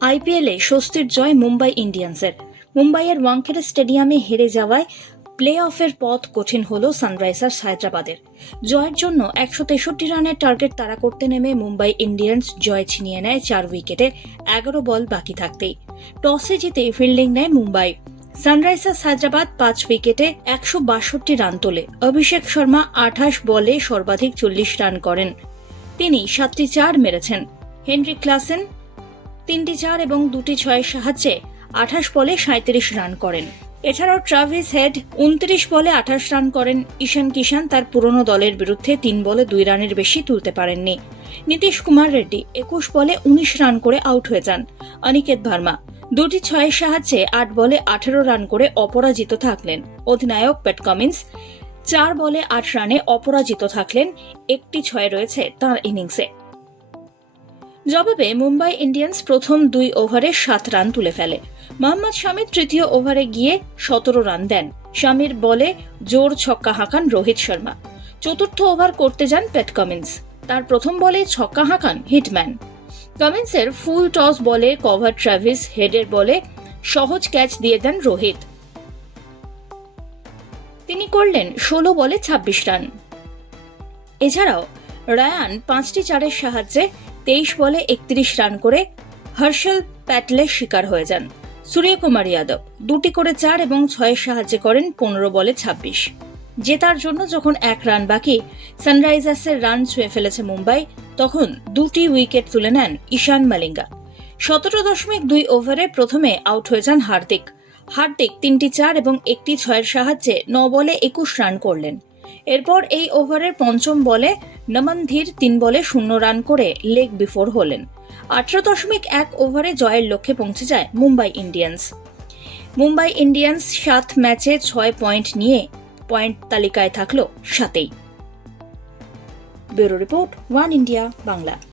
আইপিএলে স্বস্তির জয় মুম্বাই ইন্ডিয়ান্সের। মুম্বাইয়ের ওয়াংখেড়ে স্টেডিয়ামে হেরে যাওয়ায় প্লে অফের পথ কঠিন হল সানরাইজার্স হায়দ্রাবাদের। জয়ের জন্য একশো তেষট্টি রানের টার্গেট তাড়া করতে নেমে মুম্বাই ইন্ডিয়ান্স জয় ছিনিয়ে নেয় চার উইকেটে, এগারো বল বাকি থাকতেই। টসে জিতে ফিল্ডিং নেয় মুম্বাই। সানরাইজার্স হায়দ্রাবাদ পাঁচ উইকেটে একশো বাষট্টি রান তোলে। অভিষেক শর্মা আঠাশ বলে সর্বাধিক চল্লিশ রান করেন। তিনি সাতটি চার মেরেছেন। হেনরি ক্লাসেন তিনটি চার এবং দুটি ছয়ের সাহায্যে আঠাশ বলে সাঁত্রিশ রান করেন। এছাড়াও ট্রাভিস হেড উনত্রিশ বলে আঠাশ রান করেন। ঈশান কিষান তার পুরনো দলের বিরুদ্ধে তিন বলে দুই রানের বেশি তুলতে পারেননি। নীতিশ কুমার রেড্ডি একুশ বলে উনিশ রান করে আউট হয়ে যান অনিকেত ভার্মা। দুটি ছয়ের সাহায্যে আট বলে আঠেরো রান করে অপরাজিত থাকলেন অধিনায়ক প্যাট কামিন্স। চার বলে আট রানে অপরাজিত থাকলেন। একটি ছয় রয়েছে তার ইনিংসে। জবাবে মুম্বাই ইন্ডিয়ান্স প্রথম দুই ওভারে সাত রান তুলে ফেলে। মোহাম্মদ শামী তৃতীয় ওভারে গিয়ে সতেরো রান দেন। শামির বলে, জোর ছক্কা হাঁকান রোহিত শর্মা। চতুর্থ ওভার করতে যান প্যাট কামিন্স। তার প্রথম বলে ছক্কা হাঁকান হিটম্যান। কামিন্সের ফুল টস বলে কভার ট্রাভিস হেডের বলে সহজ ক্যাচ দিয়ে দেন রোহিত। তিনি করলেন ষোলো বলে ছাব্বিশ রান। এছাড়াও রায়ান পাঁচটি চারের সাহায্যে তেইশ বলে একত্রিশ রান করে হর্ষল প্যাটলের শিকার হয়ে যান। সূর্যকুমার যাদব দুটি করে চার এবং ছয়ের সাহায্যে করেন পনেরো বলে ছাব্বিশ। জেতার জন্য যখন এক রান বাকি, সানরাইজার্সের রান ছুঁয়ে ফেলেছে মুম্বাই, তখন দুটি উইকেট তুলে নেন ঈশান মালিঙ্গা। সতেরো দশমিক দুই ওভারে প্রথমে আউট হয়ে যান হার্দিক। হার্দিক তিনটি চার এবং একটি ছয়ের সাহায্যে ন বলে একুশ রান করলেন। এরপর এই ওভারের পঞ্চম বলে নমন ধীর তিন বলে শূন্য রান করে লেগ বিফোর হলেন। আঠারো দশমিক এক ওভারে জয়ের লক্ষ্যে পৌঁছে যায় মুম্বাই ইন্ডিয়ান্স। মুম্বাই ইন্ডিয়ান্স সাত ম্যাচে ছয় পয়েন্ট নিয়ে পয়েন্ট তালিকায় থাকল সাতেই। Bureau report, One India, Bangla.